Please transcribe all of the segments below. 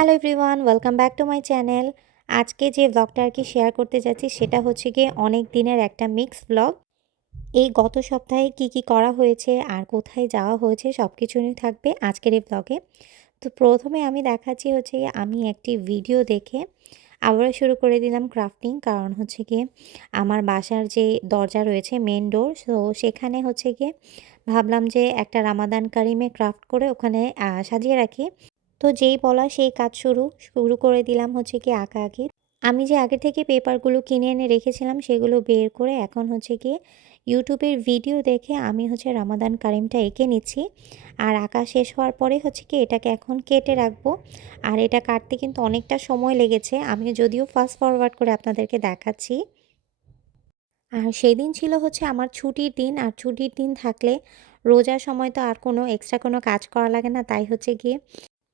Hello everyone, welcome back to my channel. আজকে যে ব্লগটা আর কি শেয়ার করতে যাচ্ছি, সেটা হচ্ছে গিয়ে অনেক দিনের একটা মিক্স ব্লগ এই গত সপ্তাহে কি কি করা হয়েছে, আর কোথায় যাওয়া হয়েছে সব কিছু নিয়ে থাকবে আজকের এই ব্লগে তো প্রথমে আমি দেখাচ্ছি হচ্ছে গিয়ে আমি একটি ভিডিও দেখে আবারও শুরু করে দিলাম ক্রাফটিং কারণ হচ্ছে গিয়ে আমার বাসার যে দরজা রয়েছে মেন ডোর তো সেখানে হচ্ছে গিয়ে ভাবলাম যে একটা রামাদান কারিমে ক্রাফট করে ওখানে সাজিয়ে রাখি। তো যেই বলা সেই কাজ শুরু। শুরু করে দিলাম হচ্ছে কি আঁকা আঁকি। আমি যে আগে থেকে পেপারগুলো কিনে এনে রেখেছিলাম সেগুলো বের করে এখন হচ্ছে গিয়ে ইউটিউবের ভিডিও দেখে আমি হচ্ছে রামাদান কারিমটা এঁকে নিচ্ছি। আর আঁকা শেষ হওয়ার পরে হচ্ছে কি এটাকে এখন কেটে রাখব। আর এটা কাটতে কিন্তু অনেকটা সময় লেগেছে। আমি যদিও ফাস্ট ফরওয়ার্ড করে আপনাদেরকে দেখাচ্ছি। আর সেদিন ছিল হচ্ছে আমার ছুটির দিন। আর ছুটির দিন থাকলে রোজার সময় তো আর কোনো এক্সট্রা কোনো কাজ করা লাগে না। তাই হচ্ছে গিয়ে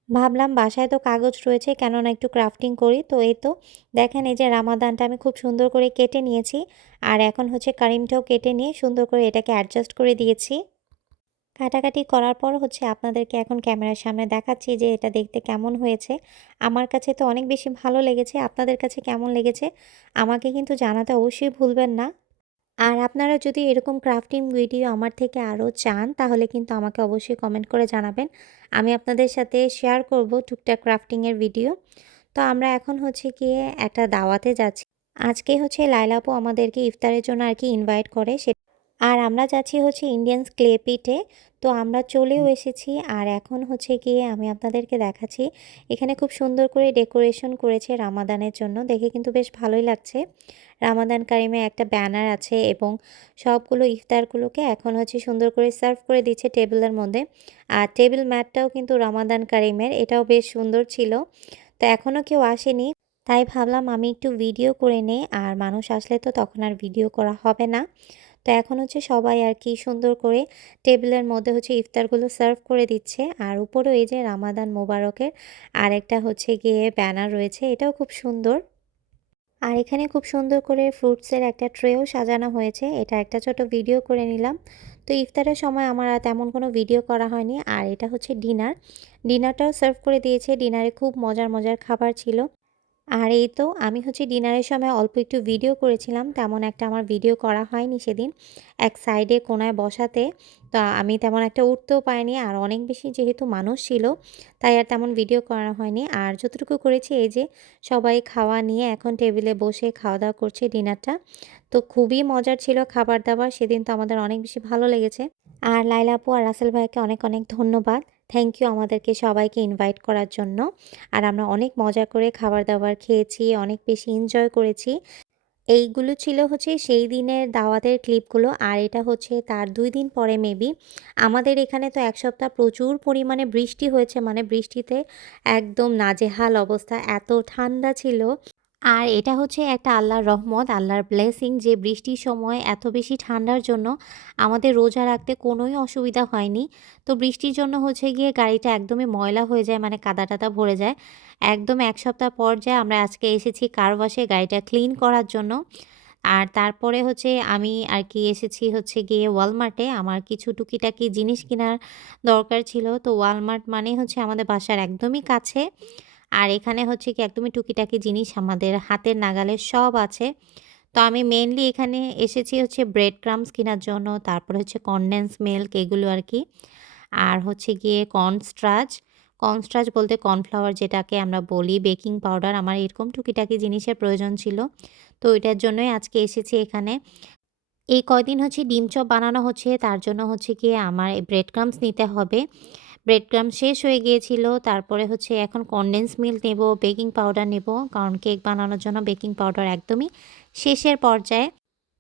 ভাবলাম বাসায় তো কাগজ রয়েছে, কেননা একটু ক্রাফটিং করি। তো এই তো, দেখেন এই যে রামাদানটা আমি খুব সুন্দর করে কেটে নিয়েছি। আর এখন হচ্ছে কারিমটাও কেটে নিয়ে সুন্দর করে এটাকে অ্যাডজাস্ট করে দিয়েছি। কাটাকাটি করার পর হচ্ছে আপনাদেরকে এখন ক্যামেরার সামনে দেখাচ্ছি যে এটা দেখতে কেমন হয়েছে। আমার কাছে তো অনেক বেশি ভালো লেগেছে, আপনাদের কাছে কেমন লেগেছে, আমাকে কিন্তু জানাতে অবশ্যই ভুলবেন না। আর আপনারা যদি এরকম ক্রাফটিং ভিডিও আমার থেকে আরও চান, তাহলে কিন্তু আমাকে অবশ্যই কমেন্ট করে জানাবেন। আমি আপনাদের সাথে শেয়ার করব টুকটাক ক্রাফটিংয়ের ভিডিও তো আমরা এখন হচ্ছে গিয়ে একটা দাওয়াতে যাচ্ছি। আজকে হচ্ছে লাইলাপু আমাদেরকে ইফতারের জন্য আর কি ইনভাইট করে, সে আর আমরা যাচ্ছি হচ্ছে ইন্ডিয়ান ক্লে পিটে তো আমরা চলেও এসেছি আর এখন হচ্ছে গিয়ে আমি আপনাদেরকে দেখাচ্ছি। এখানে খুব সুন্দর করে ডেকোরেশন করেছে রামাদানের জন্য। দেখে কিন্তু বেশ ভালোই লাগছে। রামাদান কারিমে একটা ব্যানার আছে এবং সবগুলো ইফতারগুলোকে এখন হচ্ছে সুন্দর করে সার্ভ করে দিচ্ছে টেবিলের মধ্যে। আর টেবিল ম্যাটটাও কিন্তু রামাদান কারিমের। এটাও বেশ সুন্দর ছিল। তো এখনও কেউ আসেনি। তাই ভাবলাম আমি একটু ভিডিও করে নেই। আর মানুষ আসলে তো তখন আর ভিডিও করা হবে না। তো এখন হচ্ছে সবাই আর কি সুন্দর করে টেবিলের মধ্যে হচ্ছে ইফতারগুলো সার্ভ করে দিচ্ছে। আর উপরেও এই যে রামাদান মোবারকের আরেকটা হচ্ছে গিয়ে ব্যানার রয়েছে, এটাও খুব সুন্দর। আর এখানে খুব সুন্দর করে ফ্রুটসের একটা ট্রেও সাজানো হয়েছে, এটা একটা ছোট ভিডিও করে নিলাম। তো ইফতারের সময় আমার আর তেমন কোনো ভিডিও করা হয়নি, আর এটা হচ্ছে ডিনার। ডিনারটাও সার্ভ করে দিয়েছে, ডিনারে খুব মজার মজার খাবার ছিল। আর এই তো আমি হচ্ছে ডিনারের সময় অল্প একটু ভিডিও করেছিলাম, তেমন একটা আমার ভিডিও করা হয়নি সেদিন। এক সাইডে কোনায় বসাতে, তো আমি তেমন একটা উঠতেও পারিনি, আর অনেক বেশি যেহেতু মানুষ ছিল, তাই আর তেমন ভিডিও করা হয়নি। আর যতটুকু করেছি এই যে সবাই খাওয়া নিয়ে এখন টেবিলে বসে খাওয়া দাওয়া করছে ডিনারটা। তো খুবই মজার ছিল খাবার দাবার, সেদিন তো আমাদের অনেক বেশি ভালো লেগেছে। আর লাইলা আপু আর রাসেল ভাইকে অনেক অনেক ধন্যবাদ। থ্যাংক ইউ আমাদেরকে সবাইকে ইনভাইট করার জন্য। আর আমরা অনেক মজা করে খাবার দাবার খেয়েছি, অনেক বেশি এনজয় করেছি। এইগুলো ছিল হচ্ছে সেই দিনের দাওয়াতের ক্লিপগুলো আর এটা হচ্ছে তার দুই দিন পরে মেবি আমাদের এখানে তো এক সপ্তাহ প্রচুর পরিমাণে বৃষ্টি হয়েছে। মানে বৃষ্টিতে একদম নাজেহাল অবস্থা। এত ঠান্ডা ছিল। আর এটা হচ্ছে একটা আল্লাহর রহমত, আল্লাহর ব্লেসিং যে বৃষ্টির সময় এত বেশি ঠান্ডার জন্য আমাদের রোজা রাখতে কোনোই অসুবিধা হয়নি। তো বৃষ্টির জন্য হচ্ছে গিয়ে গাড়িটা একদমই ময়লা হয়ে যায় মানে কাদা টাদা ভরে যায়। একদম এক সপ্তাহ পর যায় আমরা আজকে এসেছি কার বাসে গাড়িটা ক্লিন করার জন্য। আর তারপরে হচ্ছে আমি আর কি এসেছি হচ্ছে গিয়ে ওয়ালমার্টে আমার কিছু টুকিটাকি জিনিস কেনার দরকার ছিল। তো ওয়ালমার্ট মানে হচ্ছে আমাদের বাসার একদমই কাছে। আর এখানে হচ্ছে কি একদমই টুকিটাকি জিনিস আমাদের হাতের নাগালে সব আছে। তো আমি মেনলি এখানে এসেছি হচ্ছে ব্রেড ক্রামস কেনার জন্য, তারপরে হচ্ছে কনডেন্স মিল্ক এগুলো আর কি। আর হচ্ছে গিয়ে কর্নস্ট্রাচ কর্নস্ট্রাচ বলতে কর্নফ্লাওয়ার যেটাকে আমরা বলি বেকিং পাউডার আমার এরকম টুকিটাকি জিনিসের প্রয়োজন ছিল। তো এটার জন্যই আজকে এসেছি এখানে। এই কয়দিন হচ্ছে ডিম চপ বানানো হচ্ছে, তার জন্য হচ্ছে গিয়ে আমার ব্রেড ক্রামস নিতে হবে। ব্রেড ক্রাম শেষ হয়ে গিয়েছিল। তারপরে হচ্ছে এখন কনডেন্স মিল্ক নেব বেকিং পাউডার নেব, কারণ কেক বানানোর জন্য বেকিং পাউডার একদমই শেষের পর্যায়ে।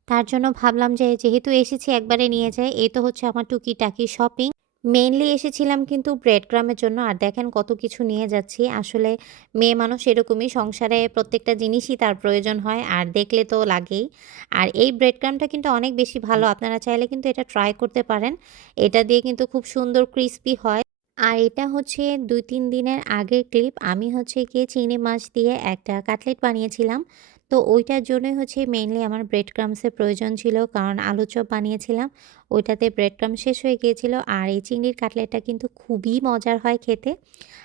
তার জন্য ভাবলাম যে যেহেতু এসেছি একবারে নিয়ে যাই, এই তো হচ্ছে আমার টুকিটাকি শপিং মেইনলি এসেছিলাম কিন্তু ব্রেড ক্রামের জন্য, আর দেখেন কত কিছু নিয়ে যাচ্ছি। আসলে মেয়ে মানুষ এরকমই, সংসারে প্রত্যেকটা জিনিসই তার প্রয়োজন হয়, আর দেখলে তো লাগেই। আর এই ব্রেড ক্রামটা কিন্তু অনেক বেশি ভালো, আপনারা চাইলে কিন্তু এটা ট্রাই করতে পারেন। এটা দিয়ে কিন্তু খুব সুন্দর ক্রিস্পি হয়। আর এটা হচ্ছে দুই, তিন দিনের আগের ক্লিপ। আমি হচ্ছে গিয়ে চিংড়ি মাছ দিয়ে একটা কাটলেট বানিয়েছিলাম। তো ওইটার জন্যই হচ্ছে মেইনলি আমার ব্রেড ক্রামসের প্রয়োজন ছিল। কারণ আলু চপ বানিয়েছিলাম, ওইটাতে ব্রেড ক্রাম শেষ হয়ে গিয়েছিল আর এই চিংড়ির কাটলেটটা কিন্তু খুবই মজার হয় খেতে।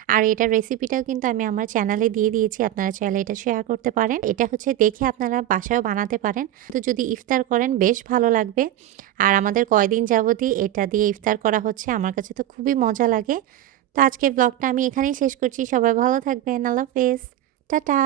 আর এটার রেসিপিটাও কিন্তু আমি আমার চ্যানেলে দিয়ে দিয়েছি, আপনারা চাইলে এটা শেয়ার করতে পারেন। এটা হচ্ছে দেখে আপনারা বাসায়ও বানাতে পারেন। তো যদি ইফতার করেন, বেশ ভালো লাগবে। আর আমাদের কয়দিন যাবতই এটা দিয়ে ইফতার করা হচ্ছে, আমার কাছে তো খুবই মজা লাগে। তো আজকের ব্লগটা আমি এখানেই শেষ করছি। সবাই ভালো থাকবেন, আল্লাহ হাফেজ। টাটা।